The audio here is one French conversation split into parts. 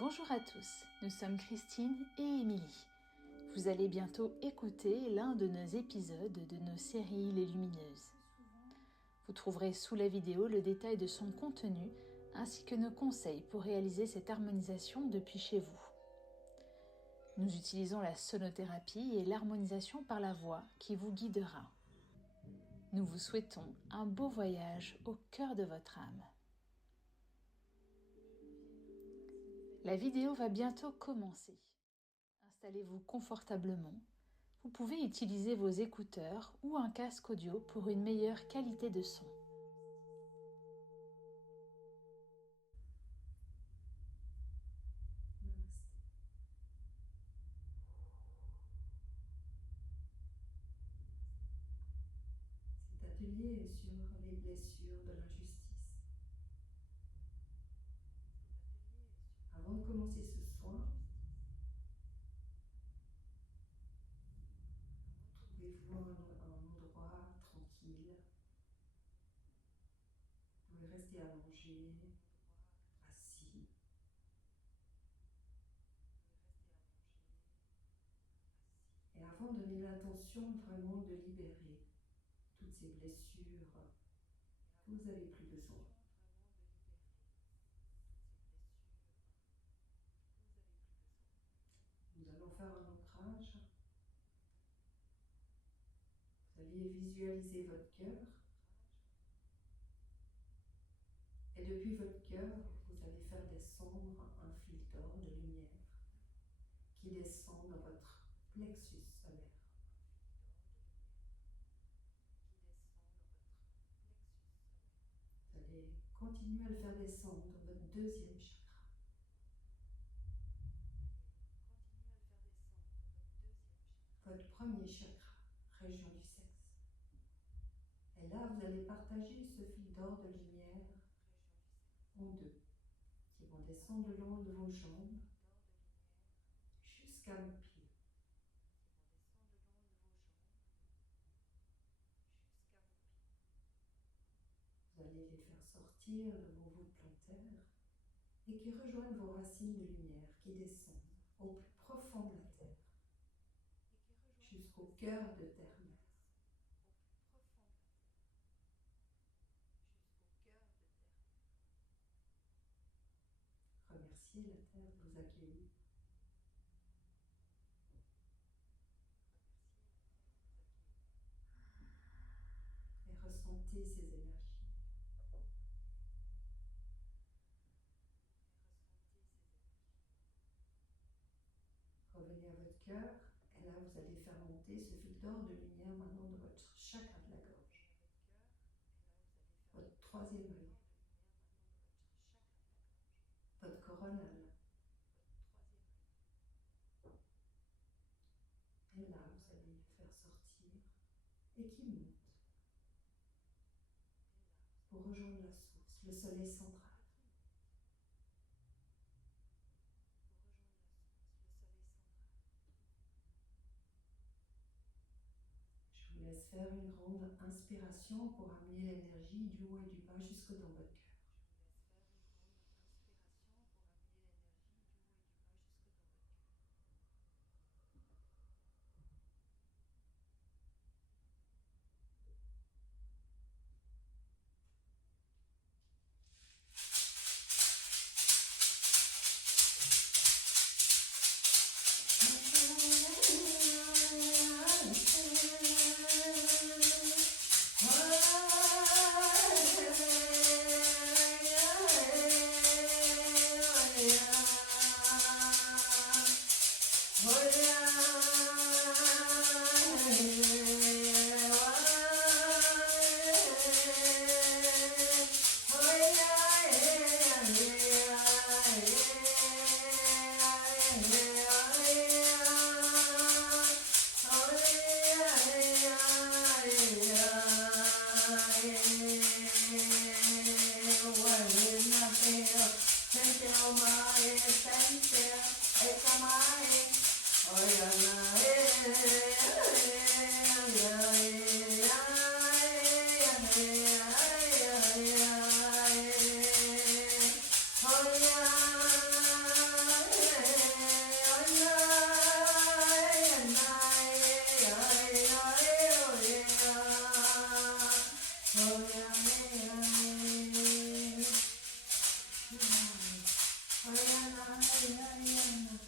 Bonjour à tous, nous sommes Christine et Émilie. Vous allez bientôt écouter l'un de nos épisodes de nos séries Les Lumineuses. Vous trouverez sous la vidéo le détail de son contenu ainsi que nos conseils pour réaliser cette harmonisation depuis chez vous. Nous utilisons la sonothérapie et l'harmonisation par la voix qui vous guidera. Nous vous souhaitons un beau voyage au cœur de votre âme. La vidéo va bientôt commencer. Installez-vous confortablement. Vous pouvez utiliser vos écouteurs ou un casque audio pour une meilleure qualité de son. Namasté. Cet atelier est sur les blessures de l'injustice. Avant de commencer ce soin, trouvez-vous un endroit tranquille. Vous pouvez rester allongé, assis. Et avant, donnez l'intention vraiment de libérer toutes ces blessures que vous n'avez plus besoin. Nous allons faire un ancrage. Vous allez visualiser votre cœur. Et depuis votre cœur, vous allez faire descendre un fil d'or de lumière qui descend dans votre plexus solaire. Vous allez continuer à le faire descendre dans votre deuxième chakra. Votre premier chakra, région du sexe. Et là, vous allez partager ce fil d'or de lumière en deux, qui vont descendre le long de vos jambes jusqu'à vos pieds. Vous allez les faire sortir de vos voûtes plantaires et qui rejoignent vos racines de lumière qui descendent au plus profond de la terre, jusqu'au cœur de terre-mère. Remerciez la terre de vous accueillir. Et ressentez ces énergies. Revenez à votre cœur, et là vous allez faire monter ce fil d'or de lumière maintenant de votre chakra de la gorge. Votre troisième œil. Votre coronale. Et là vous allez le faire sortir et qui monte pour rejoindre la source, le soleil central. Je vous laisse faire une grande inspiration pour amener l'énergie du haut et du bas jusque dans votre cœur. Ayana, ayana.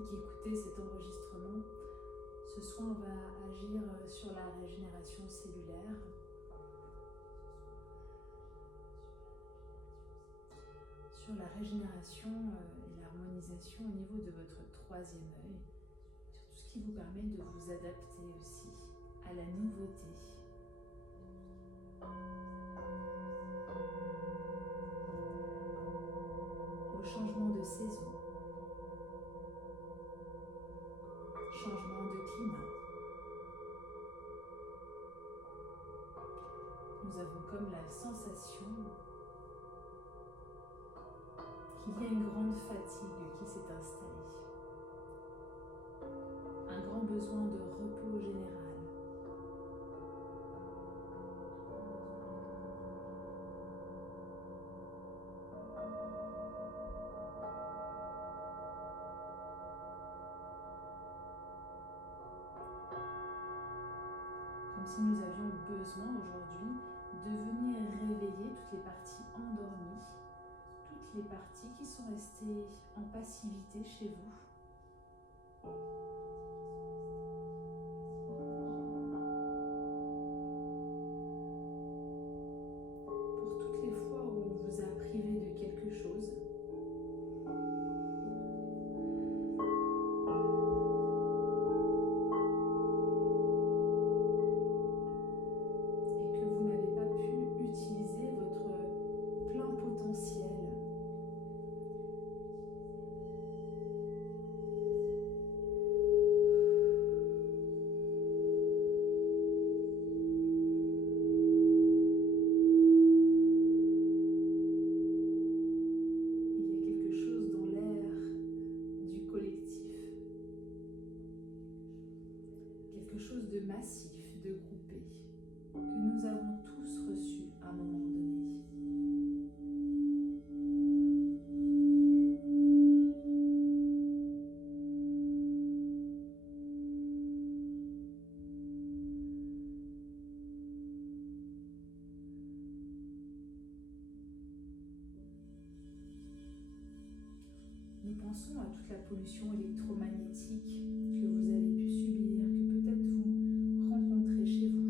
vous qui écoutez cet enregistrement, ce soin va agir sur la régénération cellulaire, sur la régénération et l'harmonisation au niveau de votre troisième œil, sur tout ce qui vous permet de vous adapter aussi à la nouveauté. Au changement de saison, changement de climat. Nous avons comme la sensation qu'il y a une grande fatigue qui s'est installée, un grand besoin de repos général. Comme si nous avions besoin aujourd'hui de venir réveiller toutes les parties endormies, toutes les parties qui sont restées en passivité chez vous. Pour toutes les fois où on vous a privé de quelque chose, de massif, de groupé, que nous avons tous reçu à un moment donné. Nous pensons à toute la pollution électromagnétique que vous avez pu subir, que peut-être vous rencontrez chez vous.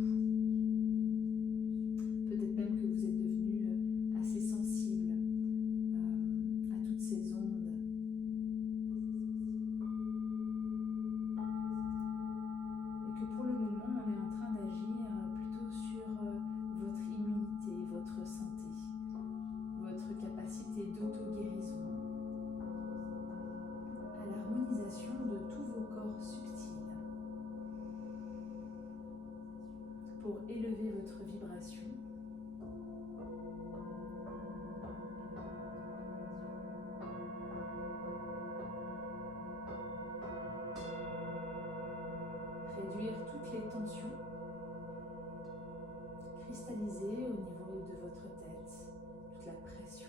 Peut-être même que vous êtes devenu assez sensible à toutes ces ondes. Et que pour le moment, on est en train d'agir plutôt sur votre immunité, votre santé, votre capacité d'auto-guérison, à l'harmonisation de tous vos corps subtils pour élever votre vibration. Réduire toutes les tensions, cristalliser au niveau de votre tête toute la pression.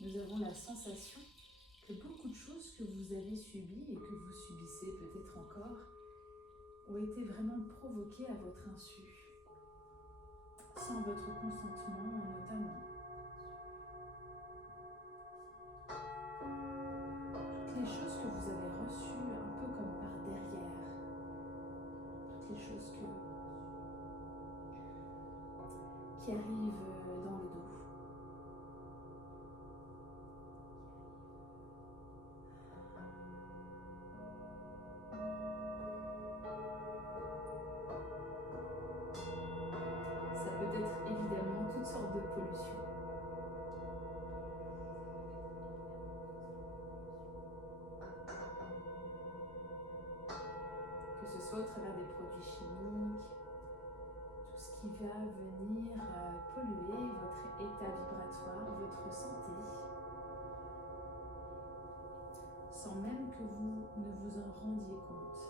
Nous avons la sensation que beaucoup de choses que vous avez subies et que vous subissez peut-être encore ont été vraiment provoquées à votre insu, sans votre consentement notamment. Toutes les choses que vous avez reçues un peu comme par derrière, toutes les choses qui arrive dans le dos. Ça peut être évidemment toutes sortes de pollutions. Que ce soit au travers des produits chimiques, tout ce qui va venir polluer votre état vibratoire, votre santé, sans même que vous ne vous en rendiez compte.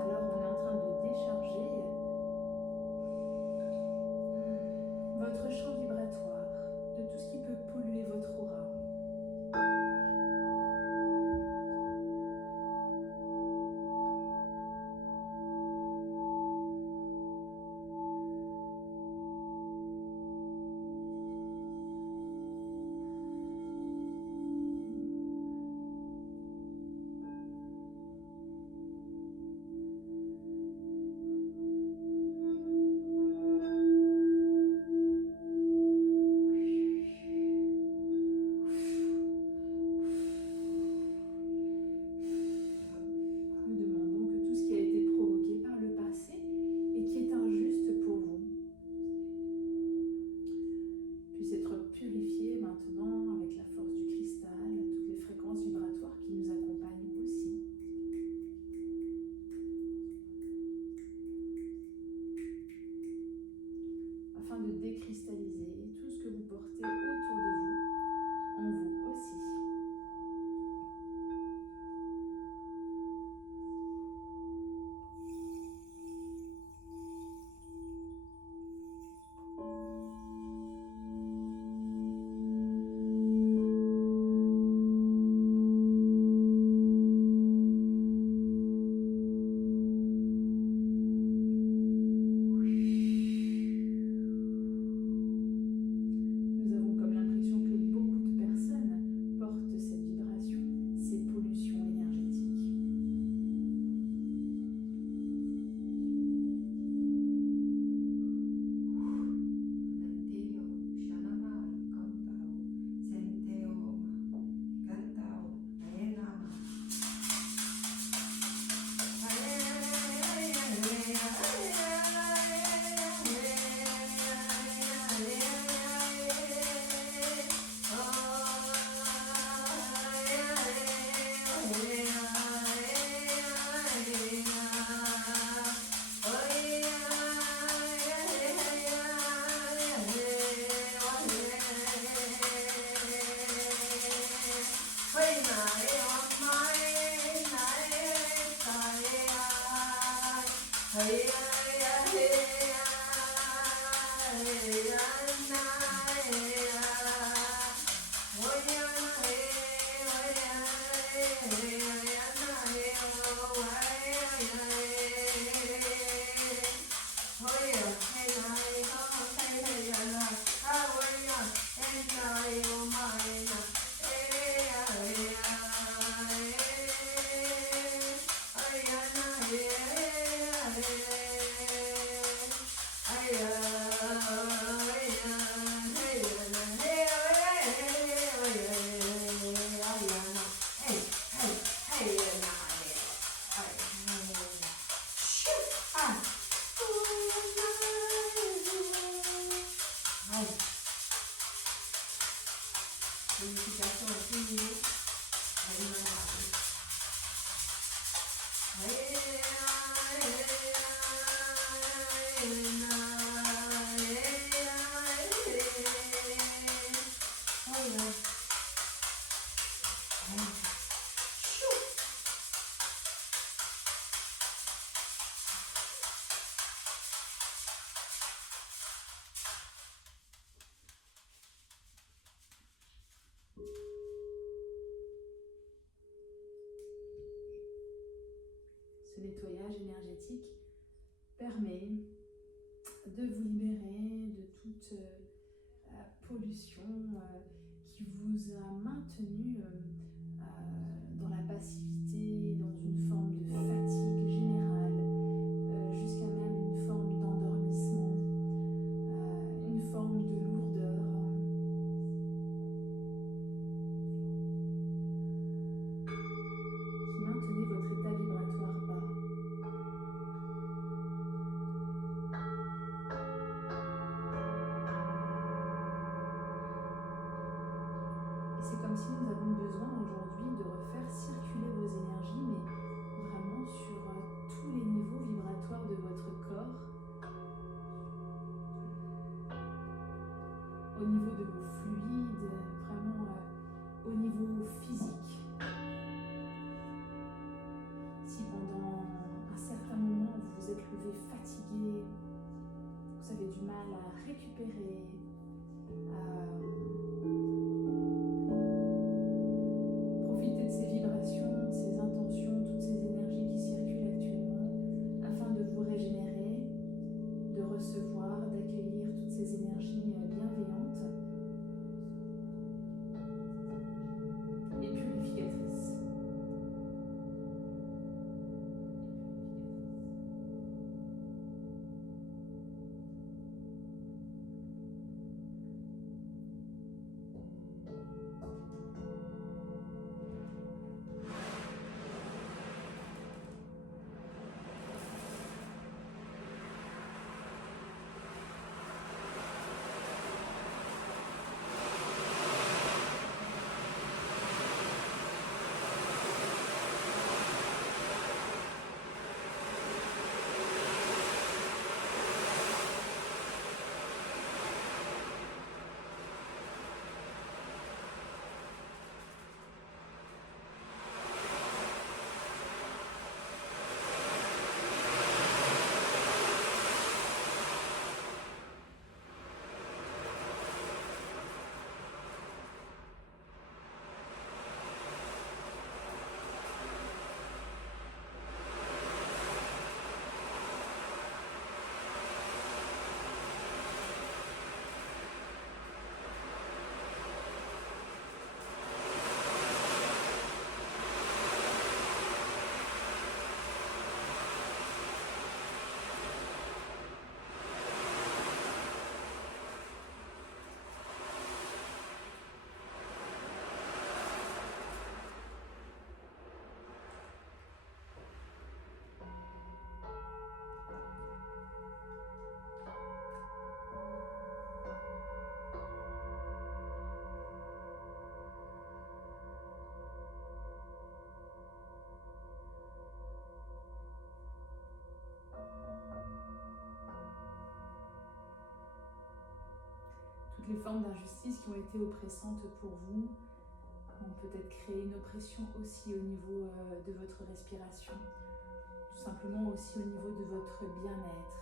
Alors on est en train de décharger votre champ vibratoire de tout ce qui peut polluer votre aura. Purifier maintenant avec la force du cristal, toutes les fréquences vibratoires qui nous accompagnent aussi. Afin de décristalliser tout ce que vous portez autour de vous, en vous aussi. Ce nettoyage énergétique permet de vous libérer de toute pollution qui vous a maintenu passivité, dans une forme de fatigue générale, jusqu'à même une forme d'endormissement, une forme de lourdeur. Qui maintenez votre état vibratoire bas. Et c'est comme si nous avons besoin aujourd'hui de refaire circuler vos énergies, mais vraiment sur tous les niveaux vibratoires de votre corps, au niveau de vos fluides, vraiment au niveau physique. Si pendant un certain moment vous vous êtes levé fatigué, vous avez du mal à récupérer, profitez de ces vibrations, de ces intentions, toutes ces énergies qui circulent actuellement, afin de vous régénérer, de recevoir, d'accueillir toutes ces énergies bienveillantes et purificatrices. Toutes les formes d'injustice qui ont été oppressantes pour vous ont peut-être créé une oppression aussi au niveau de votre respiration, tout simplement aussi au niveau de votre bien-être,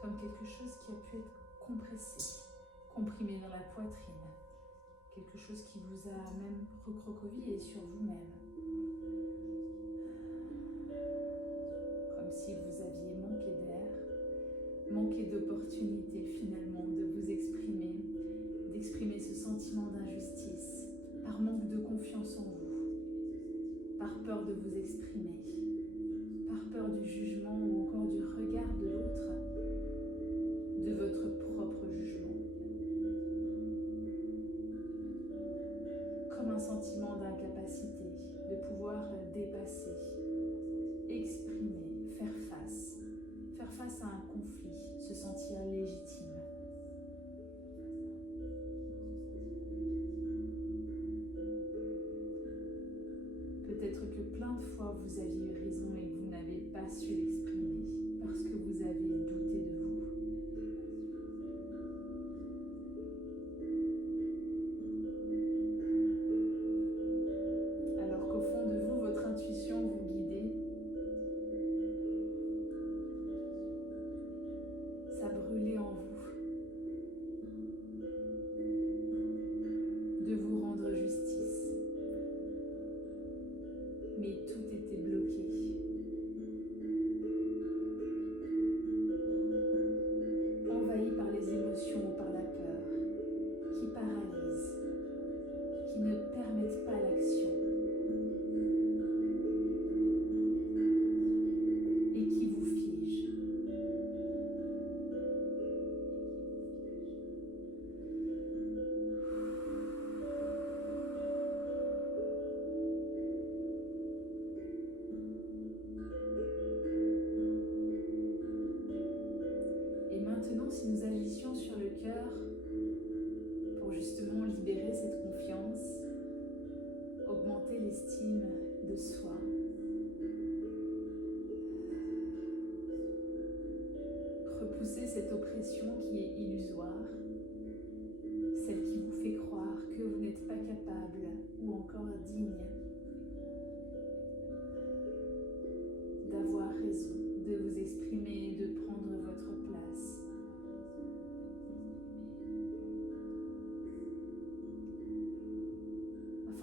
comme quelque chose qui a pu être compressé, comprimé dans la poitrine, quelque chose qui vous a même recroquevillé sur vous-même, comme si vous aviez manqué d'air, manqué d'opportunité finalement de vous exprimer, d'exprimer ce sentiment d'injustice, par manque de confiance en vous, par peur de vous exprimer, par peur du jugement ou encore du regard de l'autre, de votre propre jugement. Comme un sentiment d'incapacité, de pouvoir dépasser, exprimer, faire face à un conflit, se sentir légitime. Peut-être que plein de fois vous aviez eu raison et que vous n'avez pas su l'exprimer parce que vous avez douté de vous. Alors qu'au fond de vous, votre intuition vous guidait, ça brûlait en vous de vous rendre justice. Mais tout était bloqué.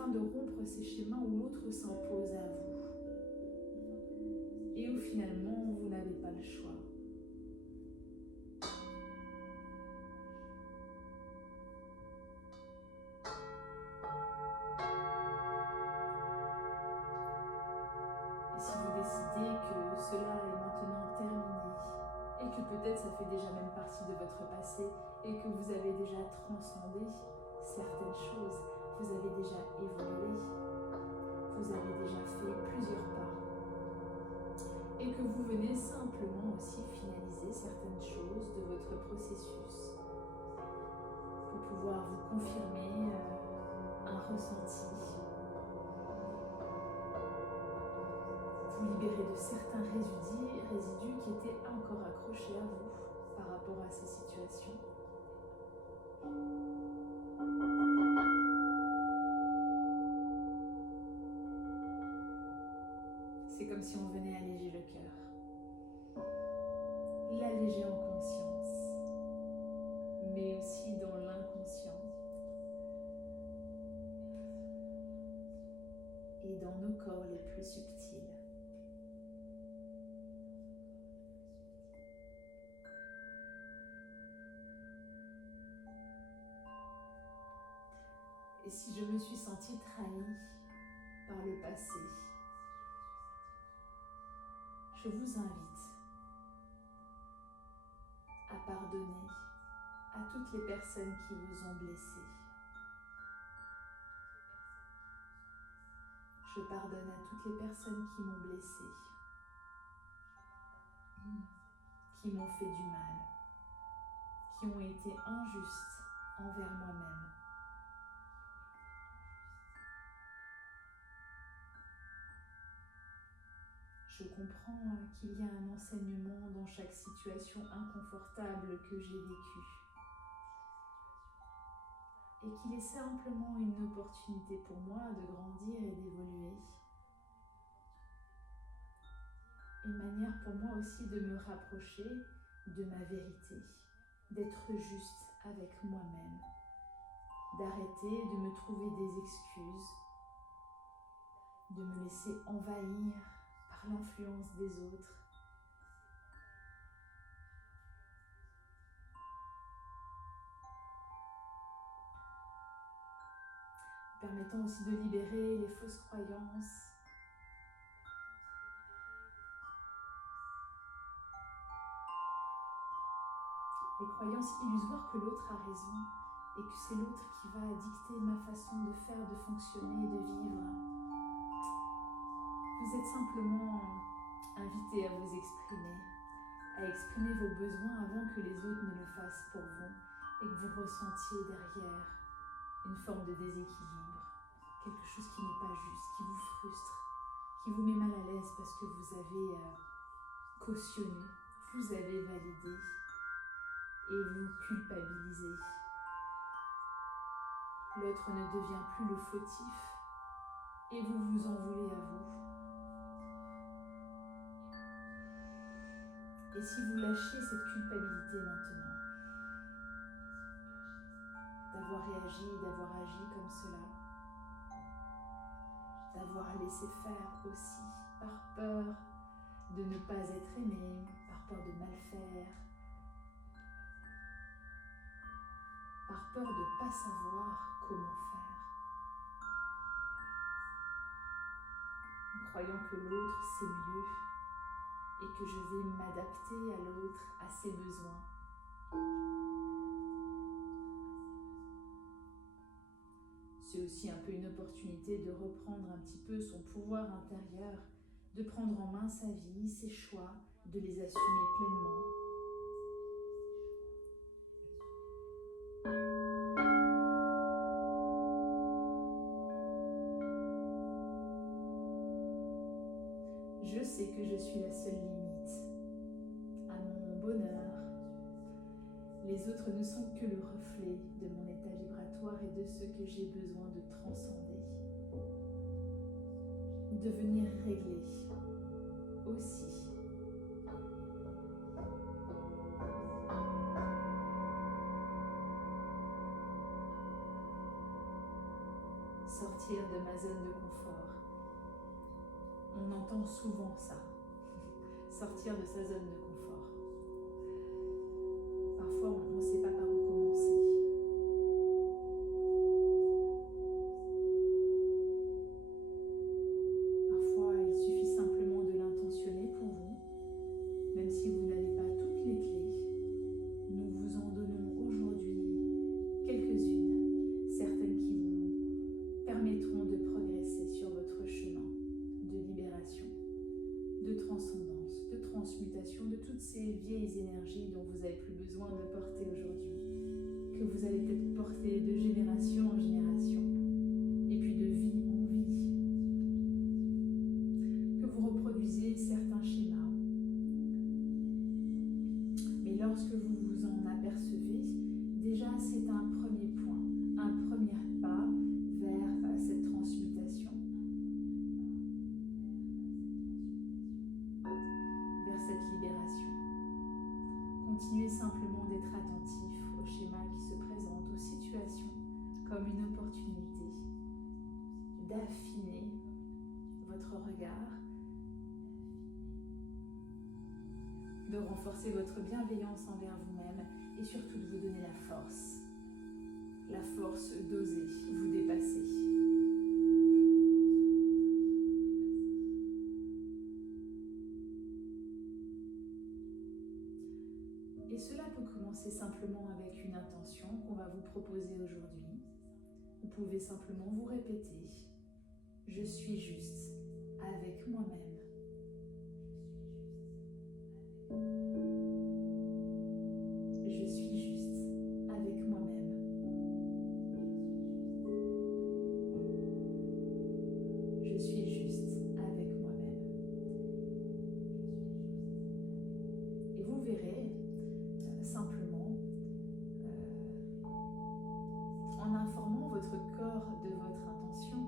afin de rompre ces schémas où l'autre s'impose à vous. Et où finalement, vous n'avez pas le choix. Et si vous décidez que cela est maintenant terminé, et que peut-être ça fait déjà même partie de votre passé, et que vous avez déjà transcendé certaines choses, vous avez déjà évolué, vous avez déjà fait plusieurs pas, et que vous venez simplement aussi finaliser certaines choses de votre processus pour pouvoir vous confirmer un ressenti, vous libérer de certains résidus qui étaient encore accrochés à vous par rapport à ces situations. C'est comme si on venait alléger le cœur, l'alléger en conscience, mais aussi dans l'inconscient et dans nos corps les plus subtils. Et si je me suis sentie trahie par le passé, je vous invite à pardonner à toutes les personnes qui vous ont blessé. Je pardonne à toutes les personnes qui m'ont blessé, qui m'ont fait du mal, qui ont été injustes envers moi-même. Je comprends qu'il y a un enseignement dans chaque situation inconfortable que j'ai vécue et qu'il est simplement une opportunité pour moi de grandir et d'évoluer. Une manière pour moi aussi de me rapprocher de ma vérité, d'être juste avec moi-même, d'arrêter de me trouver des excuses, de me laisser envahir par l'influence des autres. Permettant aussi de libérer les fausses croyances, les croyances illusoires que l'autre a raison et que c'est l'autre qui va dicter ma façon de faire, de fonctionner, de vivre. Vous êtes simplement invité à vous exprimer, à exprimer vos besoins avant que les autres ne le fassent pour vous et que vous ressentiez derrière une forme de déséquilibre, quelque chose qui n'est pas juste, qui vous frustre, qui vous met mal à l'aise parce que vous avez cautionné, vous avez validé et vous culpabilisez. L'autre ne devient plus le fautif et vous vous en voulez à vous. Et si vous lâchez cette culpabilité maintenant, d'avoir réagi et d'avoir agi comme cela, d'avoir laissé faire aussi par peur de ne pas être aimé, par peur de mal faire, par peur de ne pas savoir comment faire, en croyant que l'autre sait mieux et que je vais m'adapter à l'autre, à ses besoins. C'est aussi un peu une opportunité de reprendre un petit peu son pouvoir intérieur, de prendre en main sa vie, ses choix, de les assumer pleinement. Je sais que je suis la seule limite à mon bonheur. Les autres ne sont que le reflet de mon état vibratoire et de ce que j'ai besoin de transcender. De venir régler aussi. sortir de ma zone de confort. On entend souvent ça, sortir de sa zone de confort. Parfois, on ne sait pas par où commencer. Parfois, il suffit simplement de l'intentionner pour vous, même si vous n'avez pas toutes les clés. Nous vous en donnons aujourd'hui quelques-unes, certaines qui vous permettront de progresser sur votre chemin de libération, de transcendance, de transmutation de toutes ces vieilles énergies dont vous n'avez plus besoin de porter aujourd'hui, que vous allez peut-être porter de génération en génération, et puis de vie en vie, que vous reproduisez certains schémas. Mais lorsque vous vous en apercevez, déjà c'est un premier point, un premier pas vers cette transmutation, vers cette libération. Continuez simplement d'être attentif aux schémas qui se présentent, aux situations, comme une opportunité d'affiner votre regard, de renforcer votre bienveillance envers vous-même et surtout de vous donner la force d'oser vous dépasser. Et cela peut commencer simplement avec une intention qu'on va vous proposer aujourd'hui. Vous pouvez simplement vous répéter « Je suis juste avec moi-même ». Je suis juste avec moi-même. Je suis juste avec moi-même. Et vous verrez simplement, en informant votre corps de votre intention,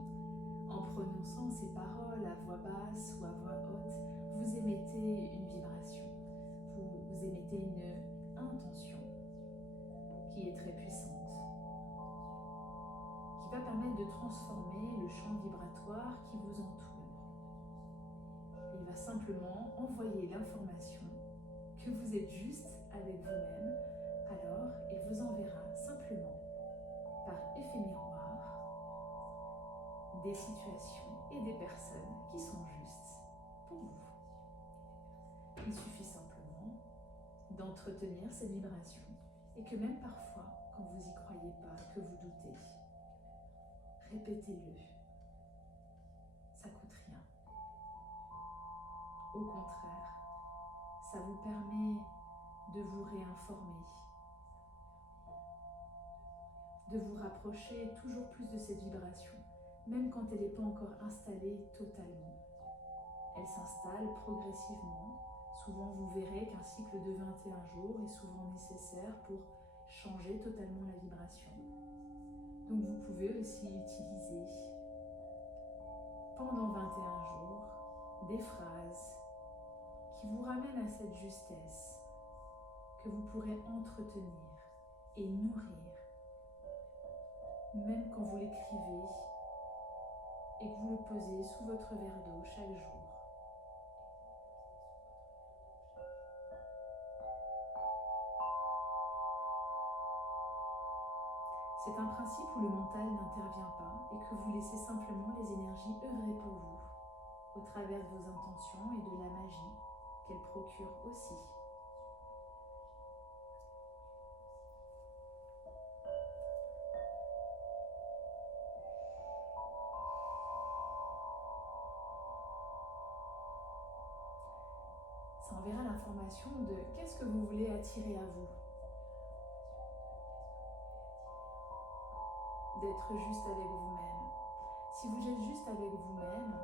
en prononçant ces paroles à voix basse ou à voix haute, vous émettez une vibration, vous émettez une intention qui est très puissante, qui va permettre de transformer le champ vibratoire qui vous entoure. Il va simplement envoyer l'information que vous êtes juste avec vous-même, alors il vous enverra simplement par effet miroir des situations et des personnes qui sont justes pour vous. Il suffit simplement d'entretenir cette vibration et que même parfois, quand vous n'y croyez pas, que vous doutez, répétez-le. Ça ne coûte rien. Au contraire, ça vous permet de vous réinformer, de vous rapprocher toujours plus de cette vibration, même quand elle n'est pas encore installée totalement. Elle s'installe progressivement. Souvent, vous verrez qu'un cycle de 21 jours est souvent nécessaire pour changer totalement la vibration. Donc, vous pouvez aussi utiliser pendant 21 jours des phrases qui vous ramènent à cette justesse que vous pourrez entretenir et nourrir, même quand vous l'écrivez et que vous le posez sous votre verre d'eau chaque jour. C'est un principe où le mental n'intervient pas et que vous laissez simplement les énergies œuvrer pour vous, au travers de vos intentions et de la magie qu'elles procurent aussi. Ça enverra l'information de qu'est-ce que vous voulez attirer à vous. D'être juste avec vous-même. Si vous êtes juste avec vous-même,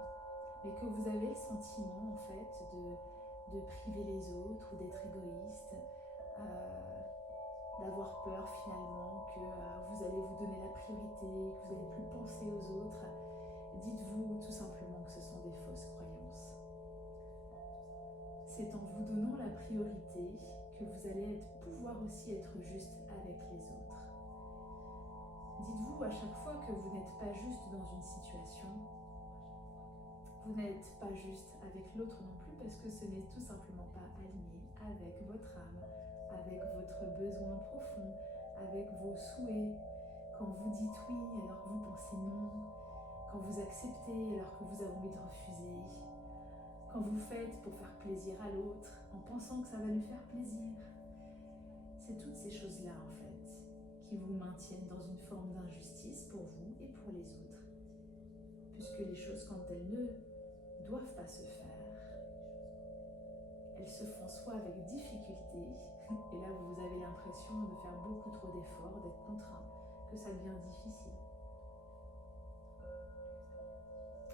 mais que vous avez le sentiment en fait de priver les autres ou d'être égoïste, d'avoir peur finalement que vous allez vous donner la priorité, que vous n'allez plus penser aux autres, dites-vous tout simplement que ce sont des fausses croyances. C'est en vous donnant la priorité que vous allez pouvoir aussi être juste avec les autres. Dites-vous à chaque fois que vous n'êtes pas juste dans une situation, vous n'êtes pas juste avec l'autre non plus parce que ce n'est tout simplement pas aligné avec votre âme, avec votre besoin profond, avec vos souhaits. Quand vous dites oui alors que vous pensez non, quand vous acceptez alors que vous avez envie de refuser, quand vous faites pour faire plaisir à l'autre en pensant que ça va lui faire plaisir. C'est toutes ces choses-là en fait qui vous maintiennent dans une forme d'injustice pour vous et pour les autres. Puisque les choses, quand elles ne doivent pas se faire, elles se font soit avec difficulté, et là vous avez l'impression de faire beaucoup trop d'efforts, d'être contraint, que ça devient difficile.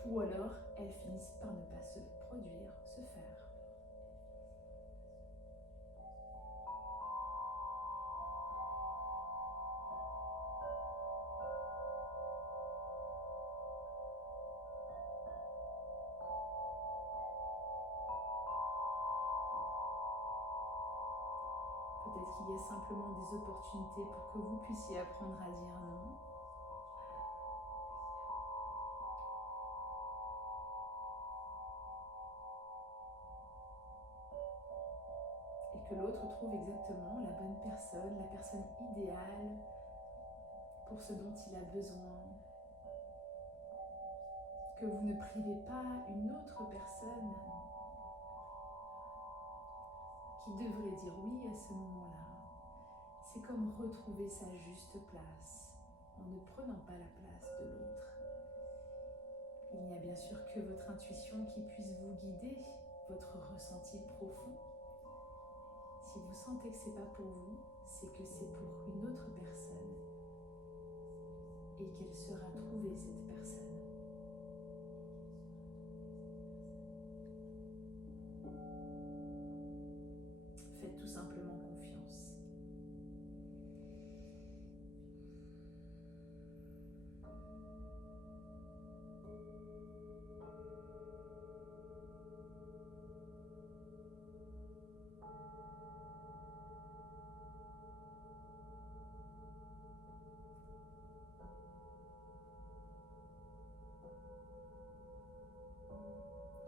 Ou alors, elles finissent par ne pas se produire, se faire. Peut-être qu'il y a simplement des opportunités pour que vous puissiez apprendre à dire non. Et que l'autre trouve exactement la bonne personne, la personne idéale pour ce dont il a besoin. Que vous ne privez pas une autre personne qui devrait dire oui à ce moment-là. C'est comme retrouver sa juste place en ne prenant pas la place de l'autre. Il n'y a bien sûr que votre intuition qui puisse vous guider, votre ressenti profond. Si vous sentez que ce n'est pas pour vous, c'est que c'est pour une autre personne et qu'elle sera trouvée, cette personne. Faites tout simplement confiance.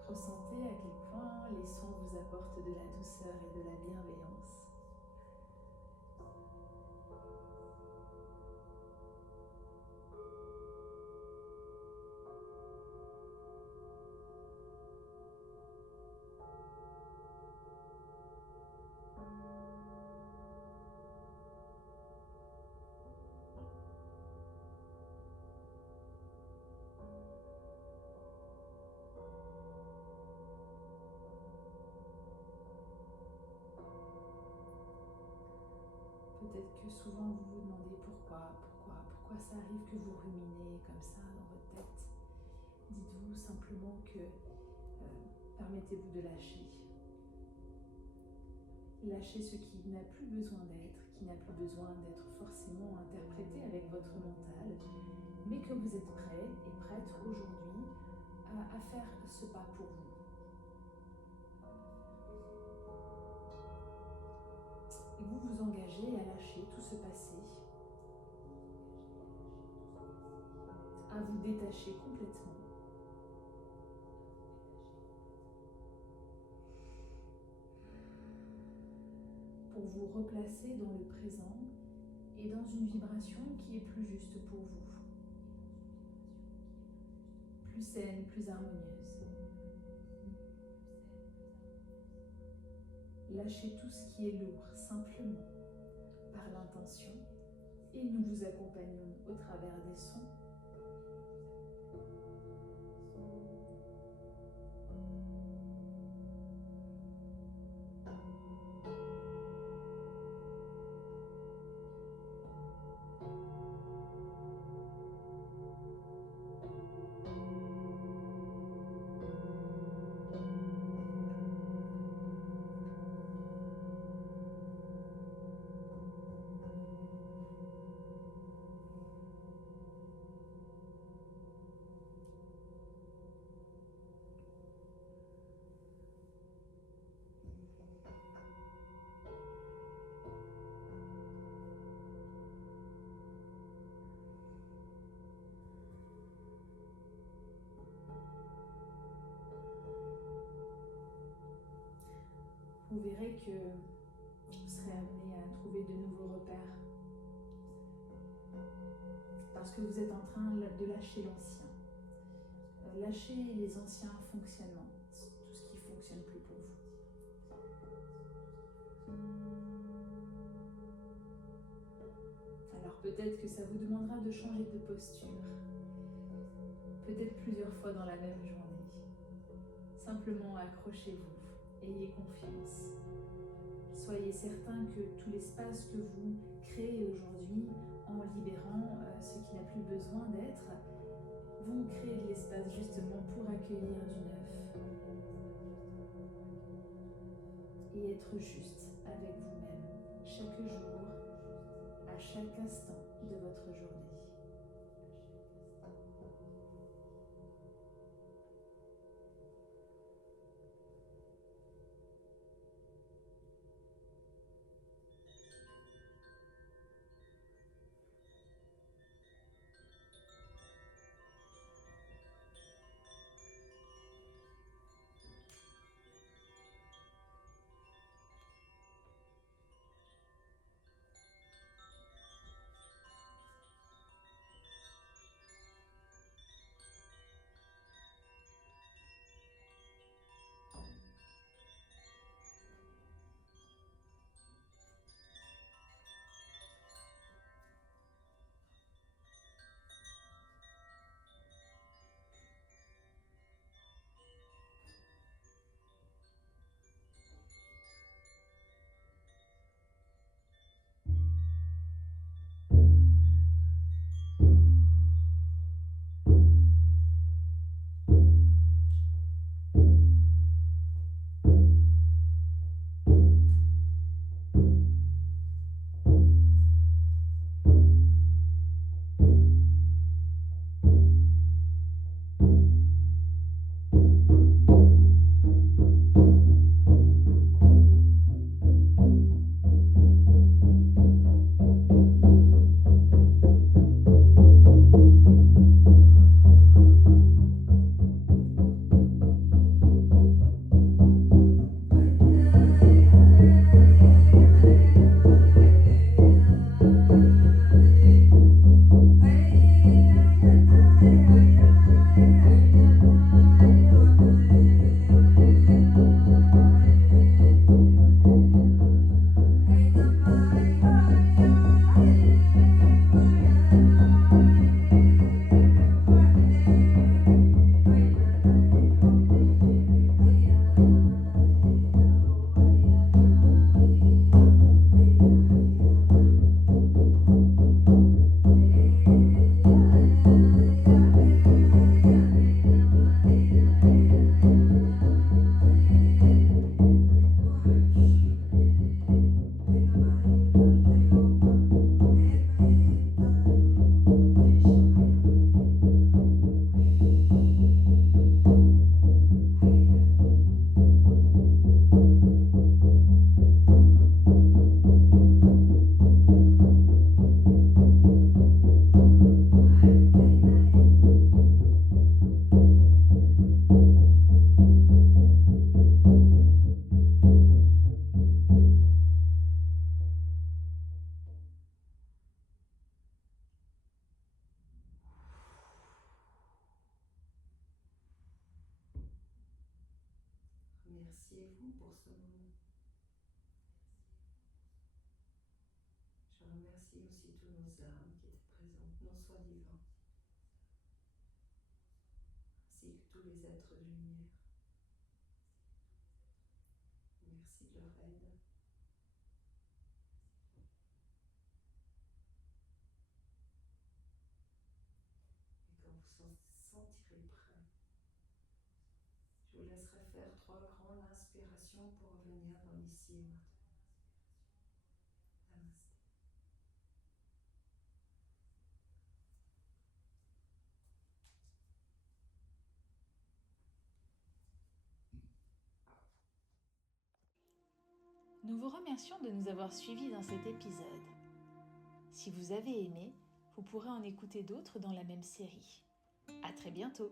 Ressentez à quel point les sons vous apportent de la douceur et de la bienveillance. Peut-être que souvent vous vous demandez pourquoi ça arrive que vous ruminez comme ça dans votre tête. Dites-vous simplement que permettez-vous de lâcher. Lâchez ce qui n'a plus besoin d'être, qui n'a plus besoin d'être forcément interprété avec votre mental, mais que vous êtes prêt et prête aujourd'hui à faire ce pas pour vous. Et vous vous engagez à lâcher tout ce passé, à vous détacher complètement. Pour vous replacer dans le présent et dans une vibration qui est plus juste pour vous. Plus saine, plus harmonieuse. Lâchez tout ce qui est lourd, simplement, par l'intention, et nous vous accompagnons au travers des sons. savez que vous serez amené à trouver de nouveaux repères parce que vous êtes en train de lâcher l'ancien. Lâcher les anciens fonctionnements, tout ce qui ne fonctionne plus pour vous. Alors peut-être que ça vous demandera de changer de posture, peut-être plusieurs fois dans la même journée. Simplement accrochez-vous, ayez confiance. Soyez certain que tout l'espace que vous créez aujourd'hui, en libérant ce qui n'a plus besoin d'être, vous créez de l'espace justement pour accueillir du neuf et être juste avec vous-même chaque jour, à chaque instant de votre journée. Remerciez-vous pour ce moment. Je remercie aussi tous nos âmes qui étaient présentes, nos soins divins, ainsi que tous les êtres de lumière. Merci de leur aide. Et quand vous vous sentirez prêt, je vous laisserai faire 3 grandes inspirations pour revenir dans l'ici et maintenant. Namasté. Nous vous remercions de nous avoir suivis dans cet épisode. Si vous avez aimé, vous pourrez en écouter d'autres dans la même série. À très bientôt!